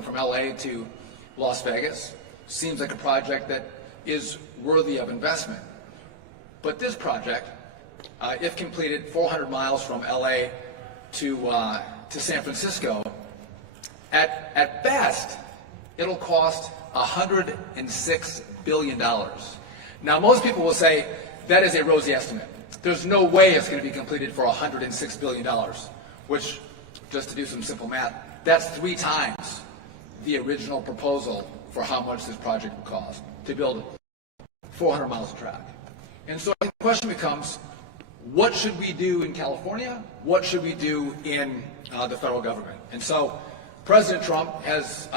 going from LA to Las Vegas. Seems like a project that is worthy of investment. But this project, if completed, 400 miles from LA to San Francisco, at best, it'll cost $106 billion. Now, most people will say that is a rosy estimate. There's no way it's going to be completed for $106 billion, which, just to do some simple math, that's 3 times the original proposal for how much this project would cost to build 400 miles of track. And so the question becomes, what should we do in California? What should we do in the federal government? And so President Trump has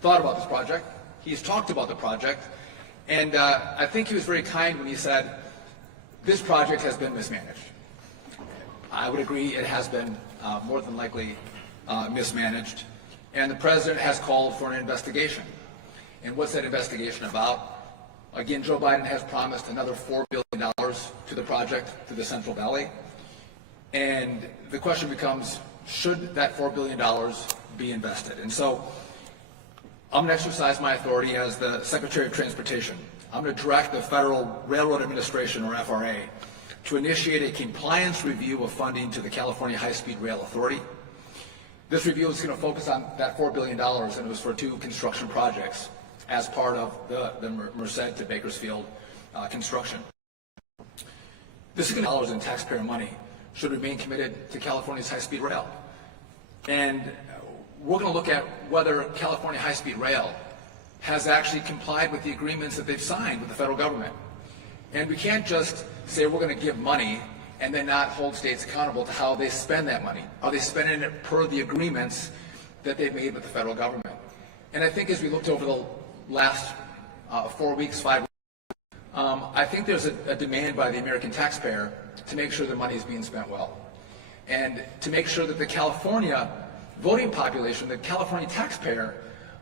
thought about this project. He's talked about the project. And I think he was very kind when he said, this project has been mismanaged. I would agree it has been more than likely mismanaged. And the president has called for an investigation. And what's that investigation about? Again, Joe Biden has promised another $4 billion to the project, to the Central Valley. And the question becomes, should that $4 billion be invested? And so I'm going to exercise my authority as the Secretary of Transportation. I'm going to direct the Federal Railroad Administration, or FRA, to initiate a compliance review of funding to the California High-Speed Rail Authority. This review is going to focus on that $4 billion, and it was for 2 construction projects as part of the Merced to Bakersfield construction. This $1 billion in taxpayer money should remain committed to California's high-speed rail. And we're going to look at whether California high-speed rail has actually complied with the agreements that they've signed with the federal government. And we can't just say we're going to give money and then not hold states accountable to how they spend that money. Are they spending it per the agreements that they've made with the federal government? And I think as we looked over the last 4 weeks, 5 weeks, I think there's a demand by the American taxpayer to make sure the money is being spent well. And to make sure that the California voting population, the California taxpayer,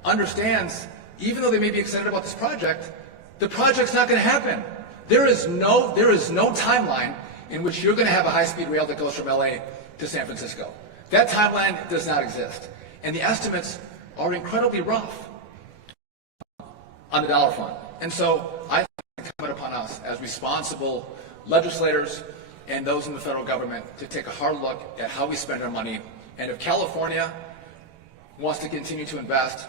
understands, even though they may be excited about this project, the project's not going to happen. There is no timeline in which you're going to have a high-speed rail that goes from LA to San Francisco. That timeline does not exist. And the estimates are incredibly rough on the dollar fund. And so I think it's incumbent upon us as responsible legislators and those in the federal government to take a hard look at how we spend our money. And if California wants to continue to invest,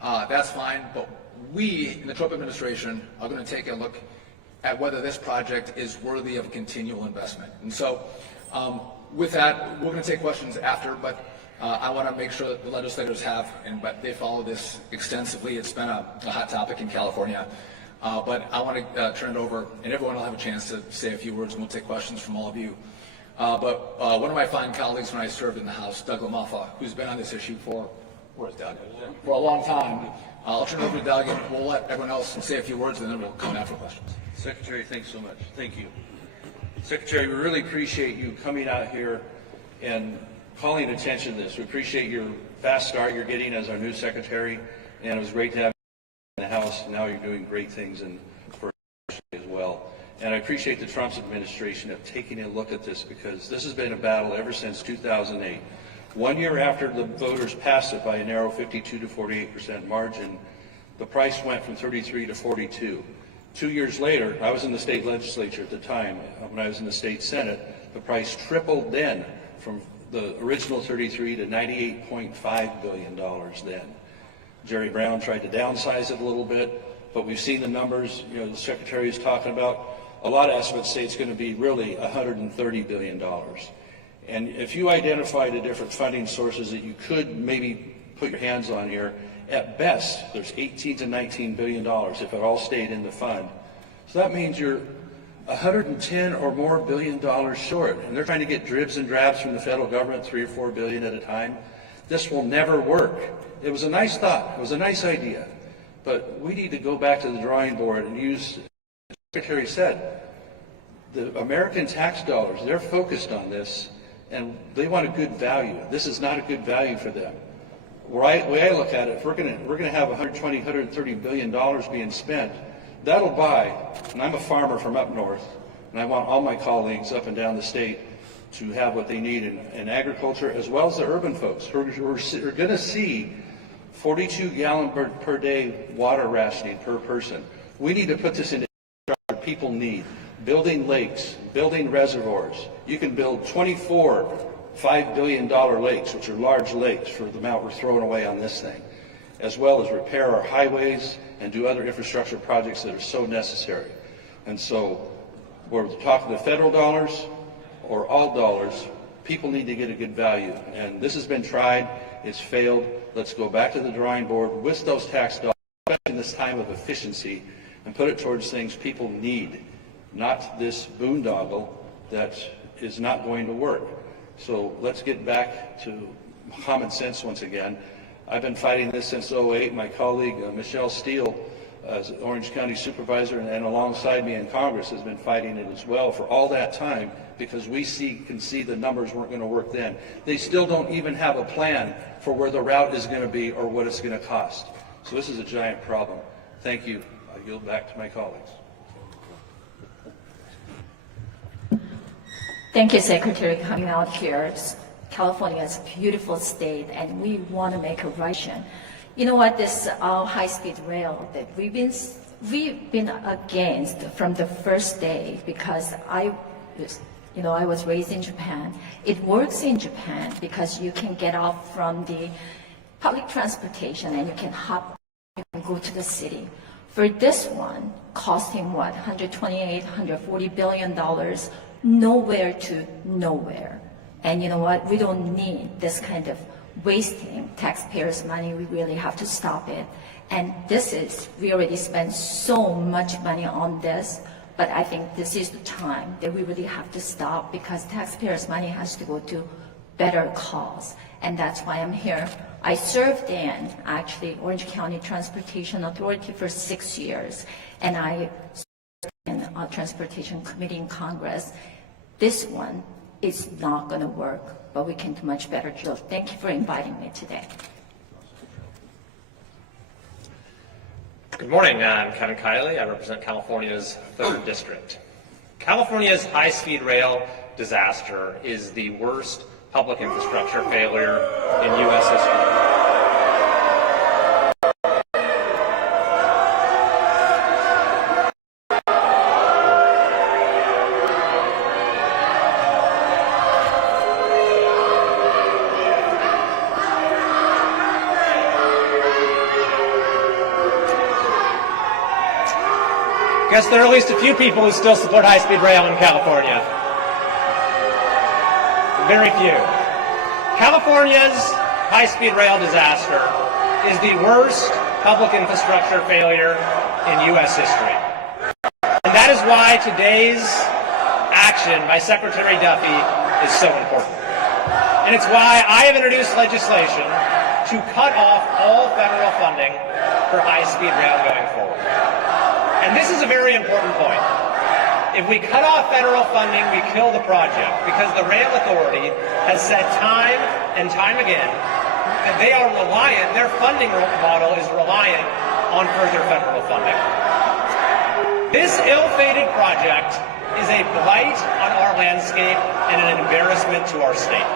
that's fine. But we in the Trump administration are going to take a look at whether this project is worthy of continual investment. And so with that, we're going to take questions after, but I want to make sure that the legislators have, but they follow this extensively. It's been a hot topic in California. But I want to turn it over, and everyone will have a chance to say a few words, and we'll take questions from all of you. But one of my fine colleagues when I served in the House, Doug LaMuffa, who's been on this issue for a long time. I'll turn it over to Doug, and we'll let everyone else say a few words, and then we'll come down for questions. Secretary, thanks so much. Thank you. Secretary, we really appreciate you coming out here and calling attention to this. We appreciate your fast start you're getting as our new secretary, and it was great to have you in the House. Now you're doing great things for as well. And I appreciate the Trump administration of taking a look at this, because this has been a battle ever since 2008. 1 year after the voters passed it by a narrow 52 to 48% margin, the price went from 33 to 42. 2 years later, I was in the state legislature at the time. When I was in the state Senate, the price tripled then from the original 33 to $98.5 billion then. Jerry Brown tried to downsize it a little bit, but we've seen the numbers, the Secretary is talking about. A lot of estimates say it's going to be really $130 billion. And if you identify the different funding sources that you could maybe put your hands on here, at best, there's 18 to $19 billion if it all stayed in the fund. So that means you're 110 or more billion dollars short, and they're trying to get dribs and drabs from the federal government, 3 or 4 billion at a time. This will never work. It was a nice thought, it was a nice idea, but we need to go back to the drawing board and use, as the Secretary said, the American tax dollars, they're focused on this, and they want a good value. This is not a good value for them. The way I look at it, if we're going to have 120, 130 billion dollars being spent, that'll buy, and I'm a farmer from up north, and I want all my colleagues up and down the state to have what they need in agriculture, as well as the urban folks who are going to see 42 gallon per day water rationing per person. We need to put this into what people need. Building lakes, building reservoirs. You can build 24 $5 billion lakes, which are large lakes for the amount we're throwing away on this thing, as well as repair our highways and do other infrastructure projects that are so necessary. And so we're talking the federal dollars or all dollars, people need to get a good value. And this has been tried, it's failed. Let's go back to the drawing board with those tax dollars, especially in this time of efficiency, and put it towards things people need, not this boondoggle that is not going to work. So let's get back to common sense once again. I've been fighting this since '08. My colleague, Michelle Steele, as Orange County Supervisor and alongside me in Congress, has been fighting it as well for all that time, because we can see the numbers weren't going to work then. They still don't even have a plan for where the route is going to be or what it's going to cost. So this is a giant problem. Thank you. I yield back to my colleagues. Thank you, Secretary, coming out here. California is a beautiful state, and we want to make a right. You know what? This high-speed rail that we've been against from the first day, because I was raised in Japan. It works in Japan because you can get off from the public transportation and you can hop and go to the city. For this one, costing what, $128, $140 billion, nowhere to nowhere. And you know what? We don't need this kind of wasting taxpayers' money. We really have to stop it. And we already spent so much money on this, but I think this is the time that we really have to stop, because taxpayers' money has to go to better cause. And that's why I'm here. I served in, actually, Orange County Transportation Authority for 6 years, and I served in a Transportation Committee in Congress. This one is not going to work, but we can do much better job. Thank you for inviting me today. Good morning, I'm Kevin Kiley. I represent California's 3rd District. California's high-speed rail disaster is the worst public infrastructure failure in U.S. history. I guess there are at least a few people who still support high-speed rail in California. Very few. California's high-speed rail disaster is the worst public infrastructure failure in U.S. history. And that is why today's action by Secretary Duffy is so important. And it's why I have introduced legislation to cut off all federal funding for high-speed rail going forward. And this is a very important point. If we cut off federal funding, we kill the project, because the Rail Authority has said time and time again that they are reliant, their funding model is reliant on further federal funding. This ill-fated project is a blight on our landscape and an embarrassment to our state.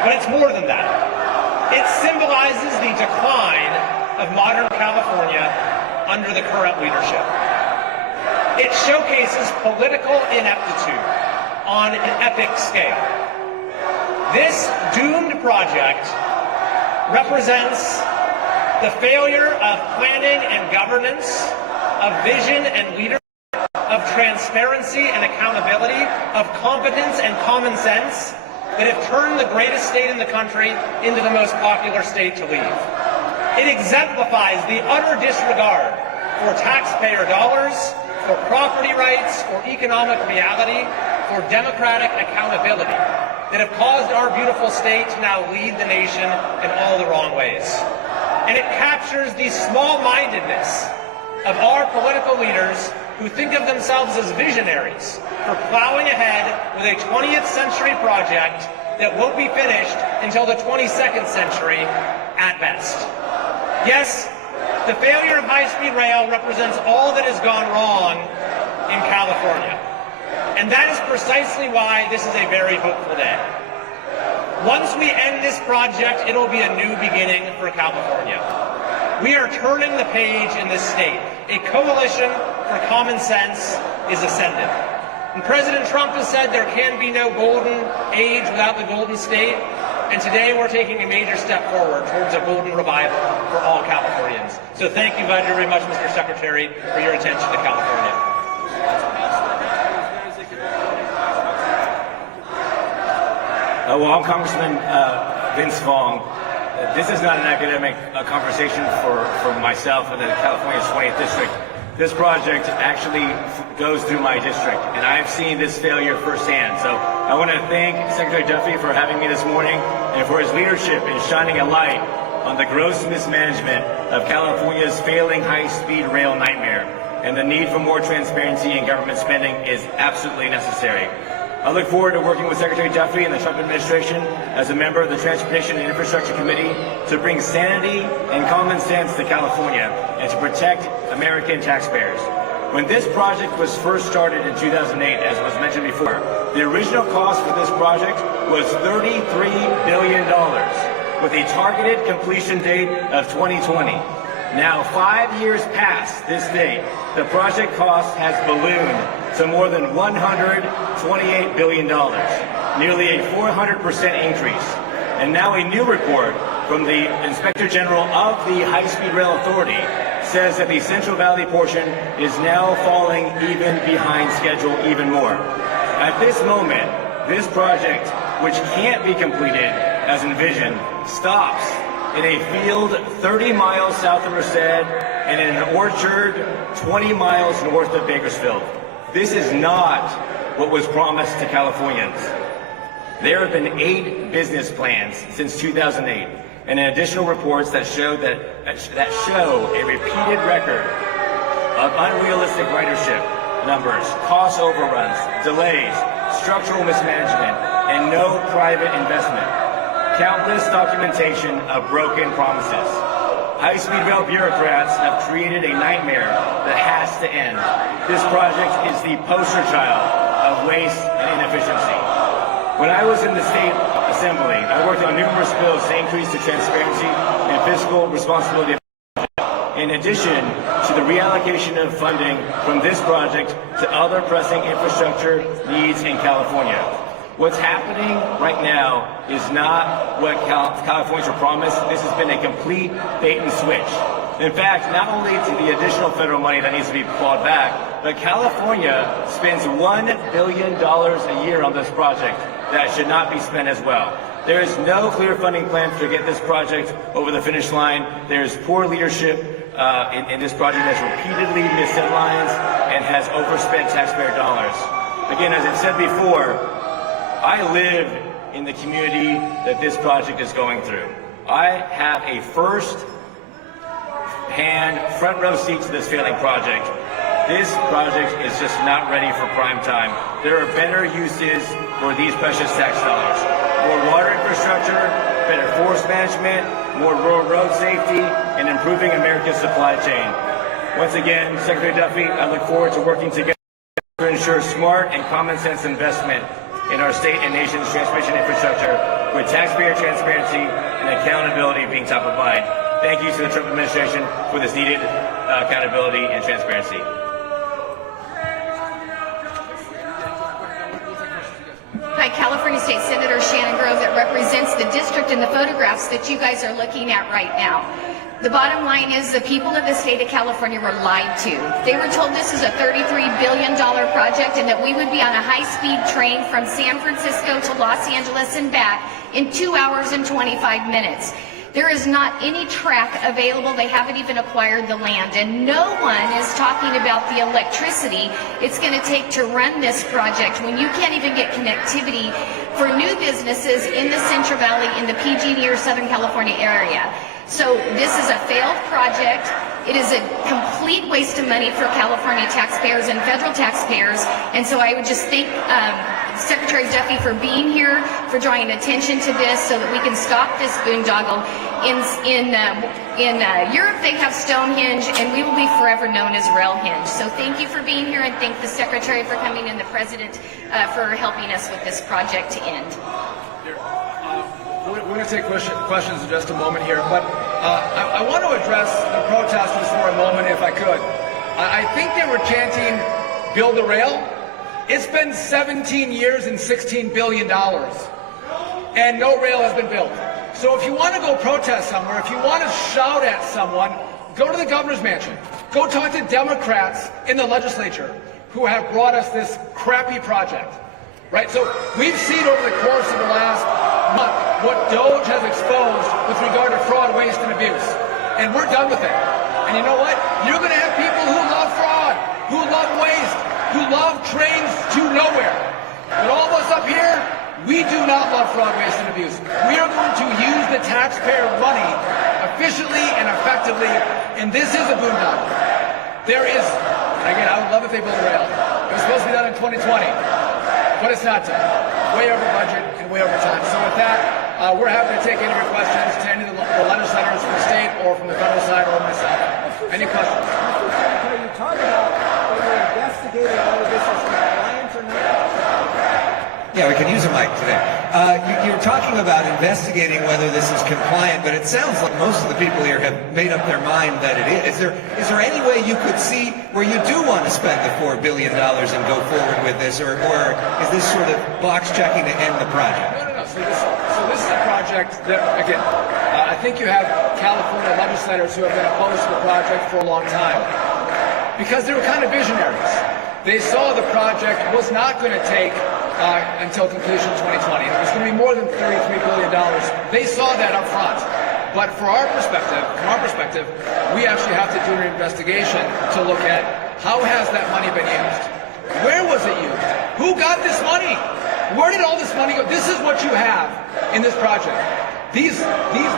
But it's more than that. It symbolizes the decline of modern California under the current leadership. It showcases political ineptitude on an epic scale. This doomed project represents the failure of planning and governance, of vision and leadership, of transparency and accountability, of competence and common sense that have turned the greatest state in the country into the most popular state to leave. It exemplifies the utter disregard for taxpayer dollars, for property rights, for economic reality, for democratic accountability that have caused our beautiful state to now lead the nation in all the wrong ways. And it captures the small-mindedness of our political leaders who think of themselves as visionaries for plowing ahead with a 20th century project that won't be finished until the 22nd century at best. Yes, the failure of high-speed rail represents all that has gone wrong in California. And that is precisely why this is a very hopeful day. Once we end this project, it'll be a new beginning for California. We are turning the page in this state. A coalition for common sense is ascendant. And President Trump has said there can be no golden age without the golden state. And today we're taking a major step forward towards a golden revival for all Californians. So thank you very much, Mr. Secretary, for your attention to California. Well, I'm Congressman Vince Vaughn. This is not an academic conversation for myself and the California's 20th District. This project actually goes through my district, and I've seen this failure firsthand. So I want to thank Secretary Duffy for having me this morning and for his leadership in shining a light on the gross mismanagement of California's failing high-speed rail nightmare. And the need for more transparency in government spending is absolutely necessary. I look forward to working with Secretary Duffy and the Trump administration as a member of the Transportation and Infrastructure Committee to bring sanity and common sense to California and to protect American taxpayers. When this project was first started in 2008, as was mentioned before, the original cost for this project was $33 billion, with a targeted completion date of 2020. Now, 5 years past this date, the project cost has ballooned to more than $128 billion, nearly a 400% increase. And now a new report from the Inspector General of the High-Speed Rail Authority says that the Central Valley portion is now falling even behind schedule even more. At this moment, this project, which can't be completed as envisioned, stops in a field 30 miles south of Merced and in an orchard 20 miles north of Bakersfield. This is not what was promised to Californians. There have been 8 business plans since 2008, and additional reports that show a repeated record of unrealistic ridership numbers, cost overruns, delays, structural mismanagement, and no private investment. Countless documentation of broken promises. High-speed rail bureaucrats have created a nightmare that has to end. This project is the poster child of waste and inefficiency. When I was in the State Assembly, I worked on numerous bills to increase the transparency and fiscal responsibility of the project, in addition to the reallocation of funding from this project to other pressing infrastructure needs in California. What's happening right now is not what Californians were promised. This has been a complete bait and switch. In fact, not only to the additional federal money that needs to be clawed back, but California spends $1 billion a year on this project that should not be spent as well. There is no clear funding plan to get this project over the finish line. There is poor leadership in this project that has repeatedly missed deadlines and has overspent taxpayer dollars. Again, as I said before, I live in the community that this project is going through. I have a first-hand front row seat to this failing project. This project is just not ready for prime time. There are better uses for these precious tax dollars. More water infrastructure, better forest management, more rural road safety, and improving America's supply chain. Once again, Secretary Duffy, I look forward to working together to ensure smart and common sense investment in our state and nation's transportation infrastructure, with taxpayer transparency and accountability being top of mind. Thank you to the Trump administration for this needed accountability and transparency. Hi, California State Senator Shannon Grove that represents the district in the photographs that you guys are looking at right now. The bottom line is the people of the state of California were lied to. They were told this is a $33 billion project and that we would be on a high-speed train from San Francisco to Los Angeles and back in 2 hours and 25 minutes. There is not any track available. They haven't even acquired the land. And no one is talking about the electricity it's going to take to run this project when you can't even get connectivity for new businesses in the Central Valley, in the PG&E or Southern California area. So this is a failed project. It is a complete waste of money for California taxpayers and federal taxpayers. And so I would just thank Secretary Duffy for being here, for drawing attention to this so that we can stop this boondoggle. In Europe, they have Stonehenge, and we will be forever known as Railhenge. So thank you for being here, and thank the Secretary for coming and the President for helping us with this project to end. we're going to take questions in just a moment here, but I want to address the protesters for a moment, if I could. I think they were chanting, "Build the rail." It's been 17 years and $16 billion, and no rail has been built. So if you want to go protest somewhere, if you want to shout at someone, go to the governor's mansion. Go talk to Democrats in the legislature who have brought us this crappy project. Right? So we've seen over the course of the last month what DOGE has exposed with regard to fraud, waste, and abuse. And we're done with it. And you know what? You're going to have people who love fraud, who love waste, who love trains to nowhere. But all of us up here, we do not love fraud, waste, and abuse. We are going to use the taxpayer money efficiently and effectively, and this is a boondoggle. There is, and again, I would love if they built a rail. It was supposed to be done in 2020. But it's not done. Way over budget and way over time. So with that, we're happy to take any of your questions to any of the legislators from the state or from the federal side or myself. Any questions? Mr. Secretary, you talk about that you're investigating whether this is compliant or not. Yeah, we can use a mic today. You're talking about investigating whether this is compliant, but it sounds like most of the people here have made up their mind that it is. Is there any way you could see where you do want to spend the $4 billion and go forward with this, or is this sort of box checking to end the project? No. So this is a project that, again, I think you have California legislators who have been opposed to the project for a long time because they were kind of visionaries. They saw the project was not going to take until completion 2020. It was going to be more than $33 billion. They saw that up front. But from our perspective, we actually have to do an investigation to look at how has that money been used? Where was it used? Who got this money? Where did all this money go? This is what you have in this project. These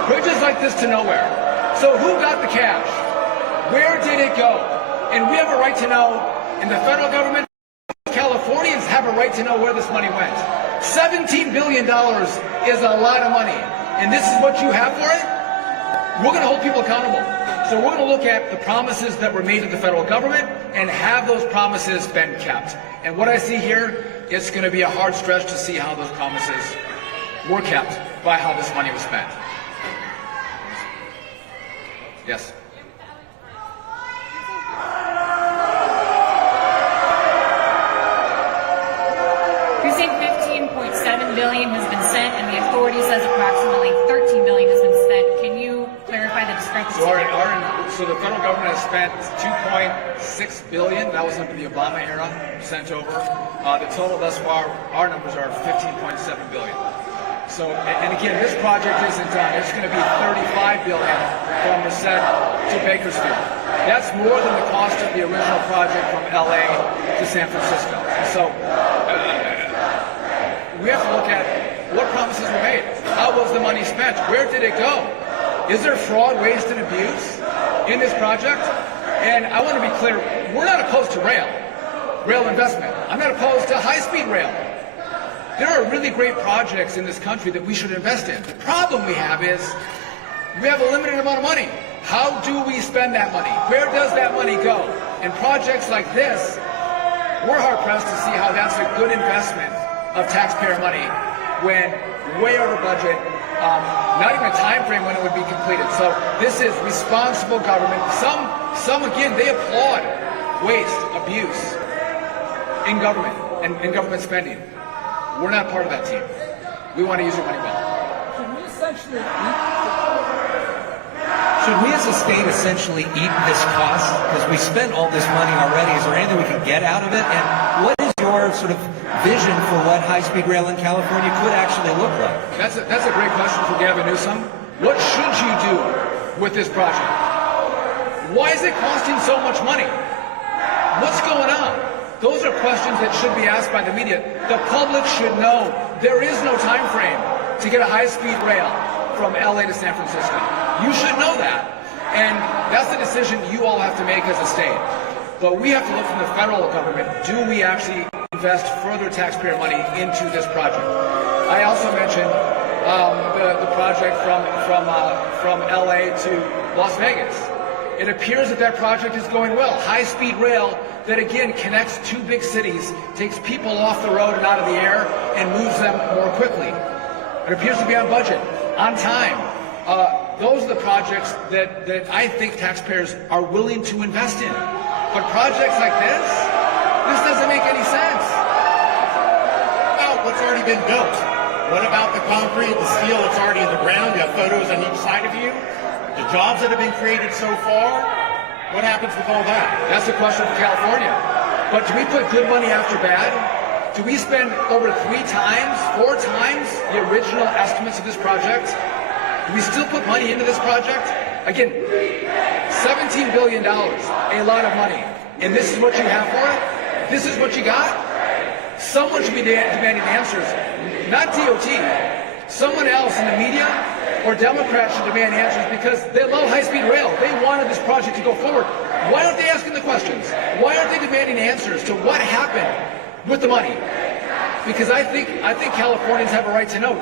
bridges like this to nowhere. So who got the cash? Where did it go? And we have a right to know, in the federal government, Californians have a right to know where this money went. $17 billion is a lot of money. And this is what you have for it? We're going to hold people accountable. So we're going to look at the promises that were made to the federal government and have those promises been kept. And what I see here, it's going to be a hard stretch to see how those promises were kept by how this money was spent. Yes. You're saying $15.7 billion has been spent, and the authority says approximately $13 billion has been spent. Can you clarify the discrepancy? So the federal government has spent $2.6 billion. That was under the Obama era, sent over. The total thus far, our numbers are $15.7 billion. So, and again, this project isn't done. It's going to be $35 billion from Merced to Bakersfield. That's more than the cost of the original project from LA to San Francisco. So we have to look at what promises were made. How was the money spent? Where did it go? Is there fraud, waste, and abuse in this project? And I want to be clear, we're not opposed to rail investment. I'm not opposed to high-speed rail. There are really great projects in this country that we should invest in. The problem we have is we have a limited amount of money. How do we spend that money? Where does that money go? And projects like this, we're hard-pressed to see how that's a good investment of taxpayer money when way over budget, not even a time frame when it would be completed. So this is responsible government. Some again, they applaud waste, abuse in government and in government spending. We're not part of that team. We want to use your money well. Should we as a state essentially eat this cost? Because we spent all this money already. Is there anything we can get out of it? And what is your sort of vision for what high-speed rail in California could actually look like? That's a great question for Gavin Newsom. What should you do with this project? Why is it costing so much money? What's going on? Those are questions that should be asked by the media. The public should know there is no time frame to get a high-speed rail from LA to San Francisco. You should know that. And that's the decision you all have to make as a state. But we have to look from the federal government. Do we actually invest further taxpayer money into this project? I also mentioned the project from LA to Las Vegas. It appears that project is going well. High-speed rail that, again, connects two big cities, takes people off the road and out of the air, and moves them more quickly. It appears to be on budget. on time. Those are the projects that I think taxpayers are willing to invest in. But projects like this doesn't make any sense. About what's already been built? What about the concrete, the steel that's already in the ground? You have photos on each side of you. The jobs that have been created so far, what happens with all that? That's a question for California. But do we put good money after bad? Do we spend over 3 times, 4 times the original estimates of this project? Do we still put money into this project? Again, $17 billion, a lot of money. And this is what you have for it? This is what you got? Someone should be demanding answers. Not DOT. Someone else in the media or Democrats should demand answers because they love high-speed rail. They wanted this project to go forward. Why aren't they asking the questions? Why aren't they demanding answers to what happened with the money? Because I think Californians have a right to know.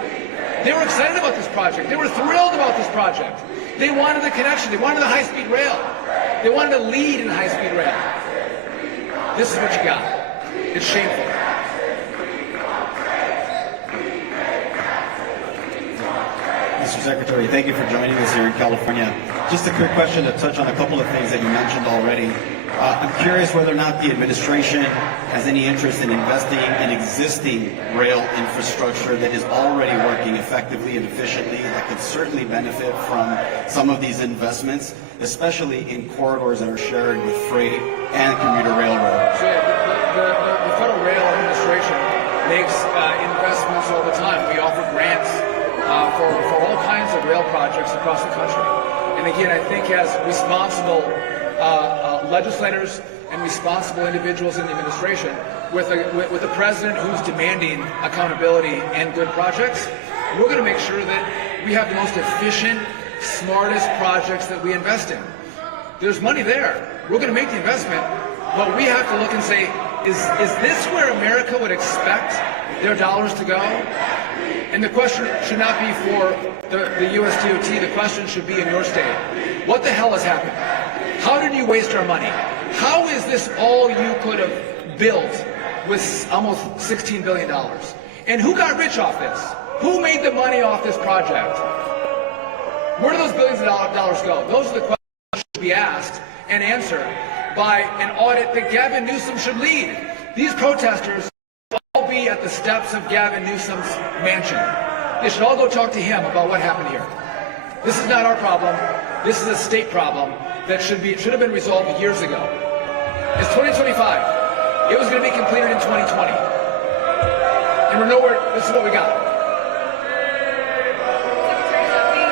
They were excited about this project. They were thrilled about this project. They wanted the connection. They wanted the high-speed rail. They wanted to lead in high-speed rail. This is what you got. It's shameful. Mr. Secretary, thank you for joining us here in California. Just a quick question to touch on a couple of things that you mentioned already. I'm curious whether or not the administration has any interest in investing in existing rail infrastructure that is already working effectively and efficiently that could certainly benefit from some of these investments, especially in corridors that are shared with freight and commuter railroad. So the Federal Rail Administration makes investments all the time. We offer grants for all kinds of rail projects across the country. And again, I think as responsible legislators and responsible individuals in the administration, with a president who's demanding accountability and good projects, we're going to make sure that we have the most efficient, smartest projects that we invest in. There's money there. We're going to make the investment, but we have to look and say, is this where America would expect their dollars to go? And the question should not be for the US DOT. The question should be in your state. What the hell has happened? How did you waste our money? How is this all you could have built with almost $16 billion? And who got rich off this? Who made the money off this project? Where do those billions of dollars go? Those are the questions that should be asked and answered by an audit that Gavin Newsom should lead. These protesters should all be at the steps of Gavin Newsom's mansion. They should all go talk to him about what happened here. This is not our problem. This is a state problem that should have been resolved years ago. It's 2025. It was going to be completed in 2020. And we're nowhere. This is what we got. Secretary Duffy,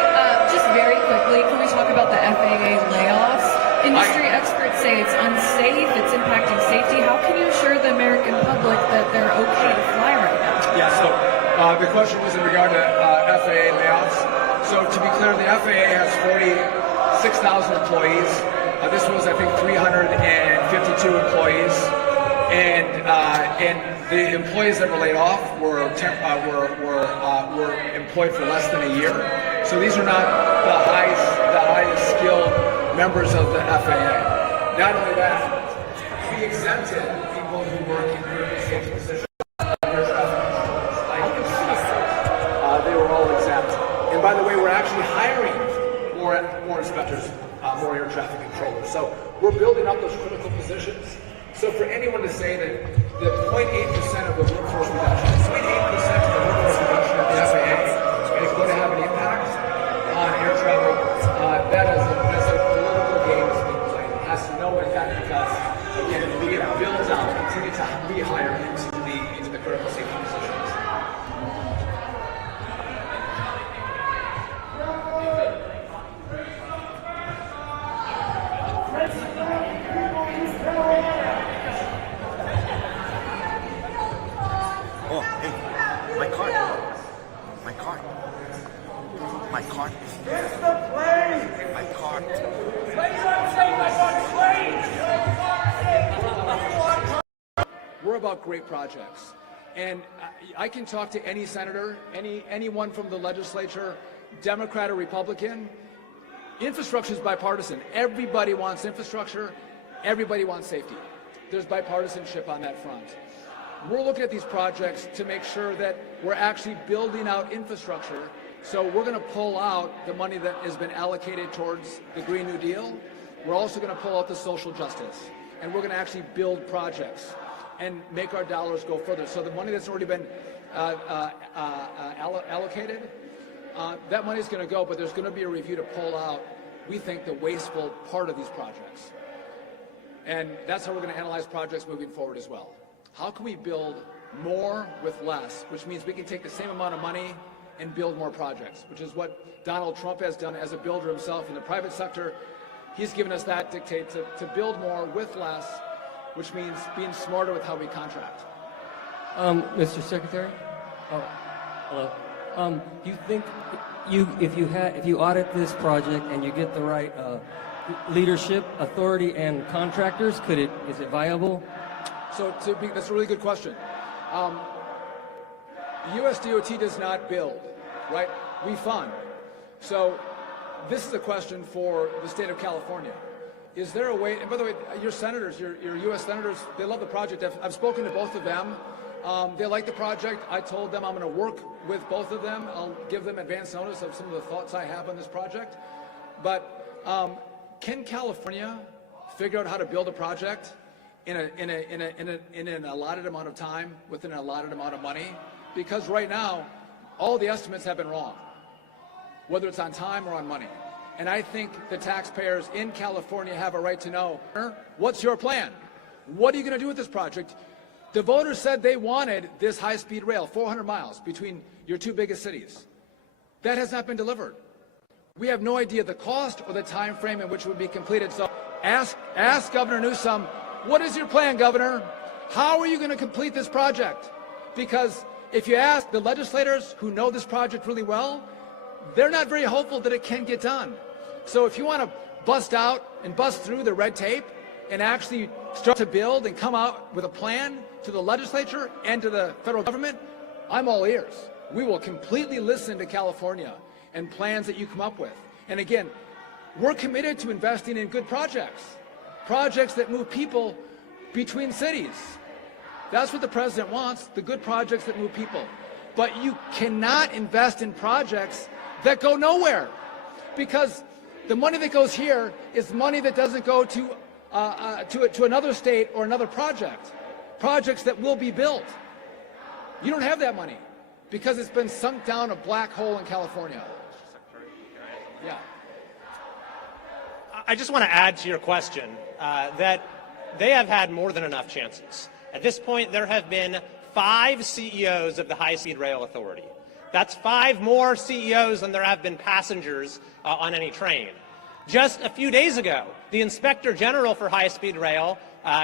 just very quickly, can we talk about the FAA layoffs? Industry experts say it's unsafe, it's impacting safety. How can you assure the American public that they're okay to fly right now? Yeah, so the question was in regard to FAA layoffs. So to be clear, the FAA has 46,000 employees. This was, I think, 352 employees. And the employees that were laid off were employed for less than a year. So these are not the highest skilled members of the FAA. Not only that, we exempted people who work in critical safety positions. They were all exempt. And by the way, we're actually hiring more inspectors, more air traffic controllers. So we're building up those critical positions. So for anyone to say that the 0.8% of the workforce reduction, 0.8% of the workforce reduction at the FAA is going to have an impact on air traffic, that's a political game that's being played. It has no impact because, again, we get built out, continue to rehire into the critical safety positions. Oh, hey, my card. My card. We're about great projects. And I can talk to any senator, anyone from the legislature, Democrat or Republican. Infrastructure is bipartisan. Everybody wants infrastructure. Everybody wants safety. There's bipartisanship on that front. We're looking at these projects to make sure that we're actually building out infrastructure So we're going to pull out the money that has been allocated towards the Green New Deal. We're also going to pull out the social justice. And we're going to actually build projects and make our dollars go further. So the money that's already been allocated, that money is going to go, but there's going to be a review to pull out, we think, the wasteful part of these projects. And that's how we're going to analyze projects moving forward as well. How can we build more with less, which means we can take the same amount of money and build more projects, which is what Donald Trump has done as a builder himself in the private sector. He's given us that dictate to build more with less, which means being smarter with how we contract. Mr. Secretary? Oh, hello. Do you think if you audit this project and you get the right leadership, authority, and contractors, is it viable? So that's a really good question. U.S. DOT does not build, right? We fund. So this is a question for the state of California. Is there a way, and by the way, your senators, your U.S. senators, they love the project. I've spoken to both of them. They like the project. I told them I'm going to work with both of them. I'll give them advance notice of some of the thoughts I have on this project. But can California figure out how to build a project in an allotted amount of time with an allotted amount of money? Because right now, all the estimates have been wrong, whether it's on time or on money. And I think the taxpayers in California have a right to know, what's your plan? What are you going to do with this project? The voters said they wanted this high-speed rail, 400 miles between your two biggest cities. That has not been delivered. We have no idea the cost or the time frame in which it would be completed. So ask Governor Newsom, what is your plan, Governor? How are you going to complete this project? Because if you ask the legislators who know this project really well, they're not very hopeful that it can get done. So if you want to bust out and bust through the red tape and actually start to build and come out with a plan to the legislature and to the federal government, I'm all ears. We will completely listen to California and plans that you come up with. And again, we're committed to investing in good projects that move people between cities. That's what the president wants, the good projects that move people. But you cannot invest in projects that go nowhere, because the money that goes here is money that doesn't go to another state or another project, projects that will be built. You don't have that money because it's been sunk down a black hole in California. Yeah. I just want to add to your question that they have had more than enough chances. At this point, there have been 5 CEOs of the High-Speed Rail Authority. That's 5 more CEOs than there have been passengers on any train. Just a few days ago, the Inspector General for High-Speed Rail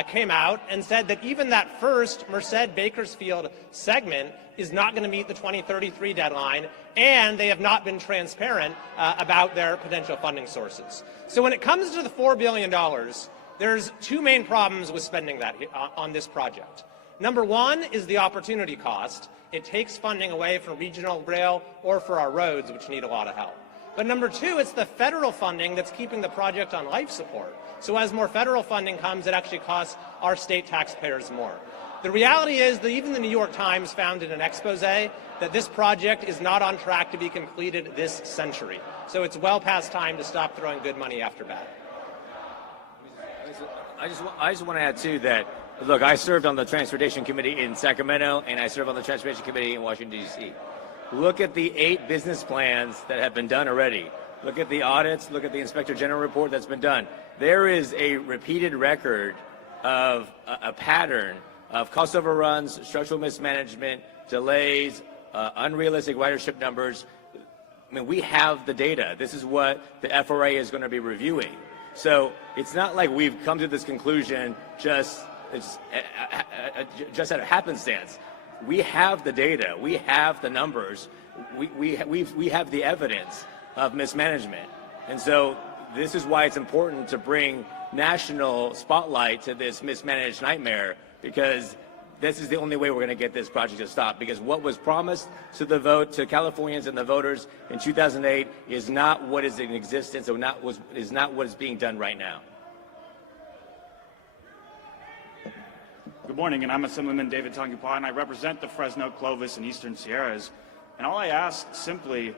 came out and said that even that first Merced-Bakersfield segment is not going to meet the 2033 deadline, and they have not been transparent about their potential funding sources. So when it comes to the $4 billion, there's 2 main problems with spending that on this project. Number one is the opportunity cost. It takes funding away from regional rail or for our roads, which need a lot of help. But number 2, it's the federal funding that's keeping the project on life support. So as more federal funding comes, it actually costs our state taxpayers more. The reality is that even the New York Times found in an expose that this project is not on track to be completed this century. So it's well past time to stop throwing good money after bad. I just want to add, too, that, look, I served on the Transportation Committee in Sacramento, and I served on the Transportation Committee in Washington, D.C. Look at the 8 business plans that have been done already. Look at the audits. Look at the Inspector General report that's been done. There is a repeated record of a pattern of cost overruns, structural mismanagement, delays, unrealistic ridership numbers. I mean, we have the data. This is what the FRA is going to be reviewing. So it's not like we've come to this conclusion just out of happenstance. We have the data. We have the numbers. We have the evidence of mismanagement. And so this is why it's important to bring national spotlight to this mismanaged nightmare, because this is the only way we're going to get this project to stop. Because what was promised to Californians and the voters in 2008 is not what is in existence, or is not what is being done right now. Good morning, and I'm Assemblyman David Tongupa, and I represent the Fresno, Clovis, and Eastern Sierras. And all I ask simply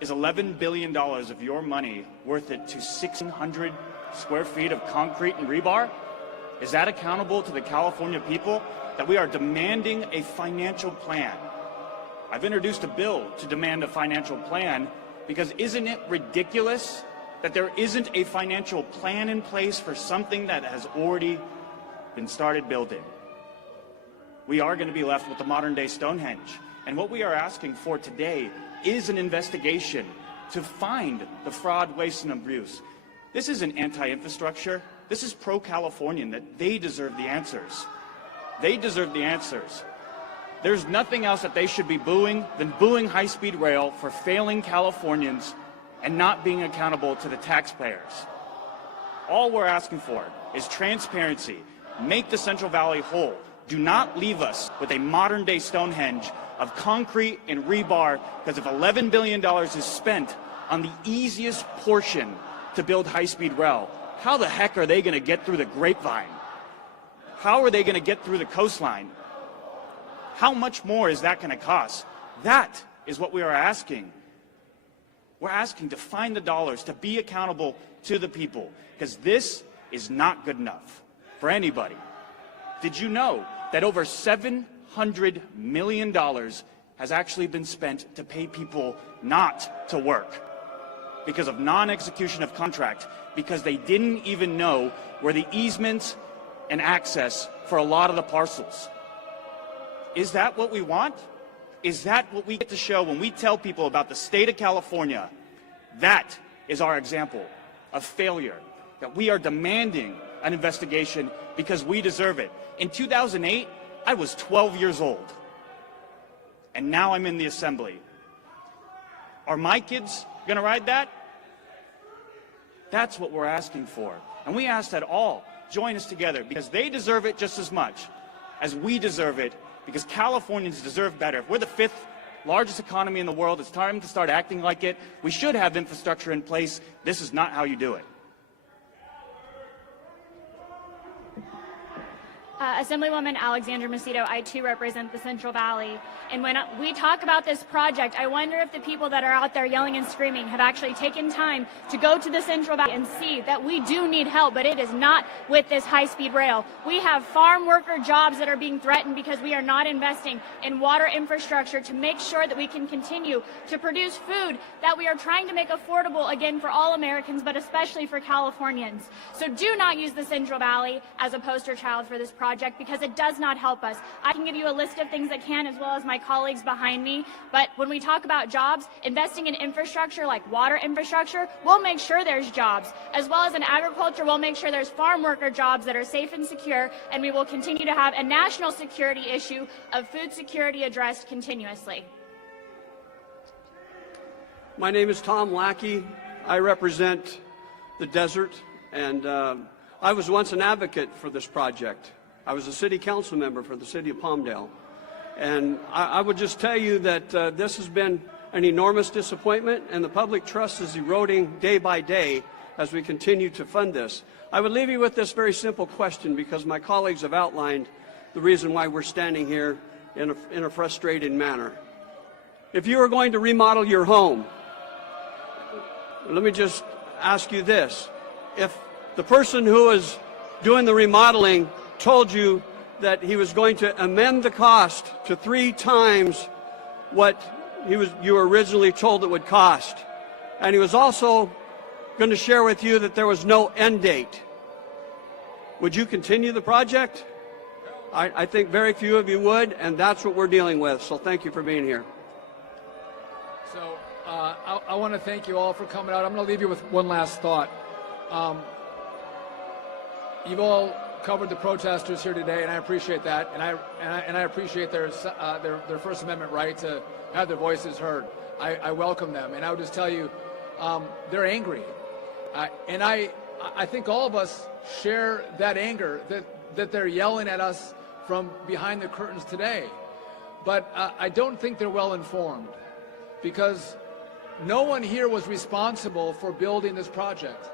Is $11 billion of your money worth it to 1,600 square feet of concrete and rebar? Is that accountable to the California people that we are demanding a financial plan? I've introduced a bill to demand a financial plan because isn't it ridiculous that there isn't a financial plan in place for something that has already been started building? We are going to be left with the modern day Stonehenge. And what we are asking for today is an investigation to find the fraud, waste, and abuse. This isn't anti-infrastructure. This is pro-Californian, that they deserve the answers. They deserve the answers. There's nothing else that they should be booing than booing high-speed rail for failing Californians and not being accountable to the taxpayers. All we're asking for is transparency. Make the Central Valley whole. Do not leave us with a modern-day Stonehenge of concrete and rebar, because if $11 billion is spent on the easiest portion to build high-speed rail, how the heck are they going to get through the Grapevine? How are they going to get through the coastline? How much more is that going to cost? That is what we are asking. We're asking to find the dollars, to be accountable to the people, because this is not good enough for anybody. Did you know that over $700 million has actually been spent to pay people not to work because of non-execution of contract, because they didn't even know where the easements and access for a lot of the parcels? Is that what we want? Is that what we get to show when we tell people about the state of California? That is our example of failure, that we are demanding an investigation because we deserve it. In 2008, I was 12 years old, and now I'm in the assembly. Are my kids going to ride that? That's what we're asking for. And we ask that all join us together, because they deserve it just as much as we deserve it, because Californians deserve better. If we're the 5th largest economy in the world, it's time to start acting like it. We should have infrastructure in place. This is not how you do it. Assemblywoman Alexandra Macedo, I too represent the Central Valley. And when we talk about this project, I wonder if the people that are out there yelling and screaming have actually taken time to go to the Central Valley and see that we do need help, but it is not with this high-speed rail. We have farm worker jobs that are being threatened because we are not investing in water infrastructure to make sure that we can continue to produce food that we are trying to make affordable again for all Americans, but especially for Californians. So do not use the Central Valley as a poster child for this project, because it does not help us. I can give you a list of things that can, as well as my colleagues behind me, but when we talk about jobs, investing in infrastructure like water infrastructure will make sure there's jobs, as well as in agriculture we'll make sure there's farm worker jobs that are safe and secure, and we will continue to have a national security issue of food security addressed continuously. My name is Tom Lackey. I represent the desert, and I was once an advocate for this project. I was a city council member for the city of Palmdale. And I would just tell you that this has been an enormous disappointment, and the public trust is eroding day by day as we continue to fund this. I would leave you with this very simple question, because my colleagues have outlined the reason why we're standing here in a frustrated manner. If you were going to remodel your home, let me just ask you this. If the person who is doing the remodeling told you that he was going to amend the cost to 3 times what you were originally told it would cost, and he was also going to share with you that there was no end date, would you continue the project? I think very few of you would, and that's what we're dealing with. So thank you for being here. So I want to thank you all for coming out. I'm going to leave you with one last thought. You've all covered the protesters here today, and I appreciate that, and I appreciate their First Amendment right to have their voices heard. I welcome them, and I would just tell you, they're angry, and I think all of us share that anger that they're yelling at us from behind the curtains today. But I don't think they're well informed, because no one here was responsible for building this project.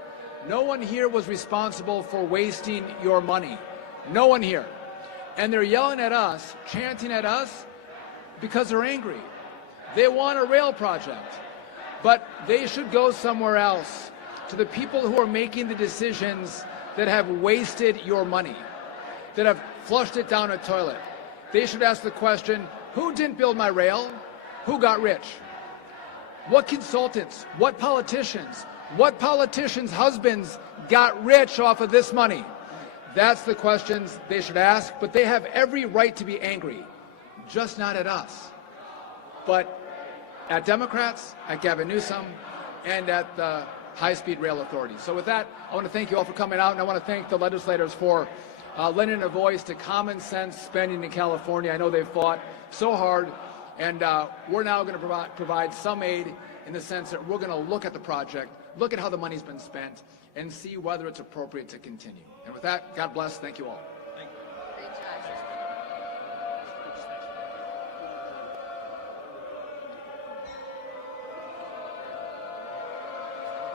No one here was responsible for wasting your money. No one here. And they're yelling at us, chanting at us, because they're angry. They want a rail project. But they should go somewhere else, to the people who are making the decisions that have wasted your money, that have flushed it down a toilet. They should ask the question, who didn't build my rail? Who got rich? What consultants? What politicians' husbands got rich off of this money? That's the questions they should ask, but they have every right to be angry, just not at us, but at Democrats, at Gavin Newsom, and at the High-Speed Rail Authority. So with that, I want to thank you all for coming out, and I want to thank the legislators for lending a voice to common sense spending in California. I know they've fought so hard, and we're now going to provide some aid in the sense that we're going to look at the project, look at how the money's been spent, and see whether it's appropriate to continue. And with that, God bless. Thank you all.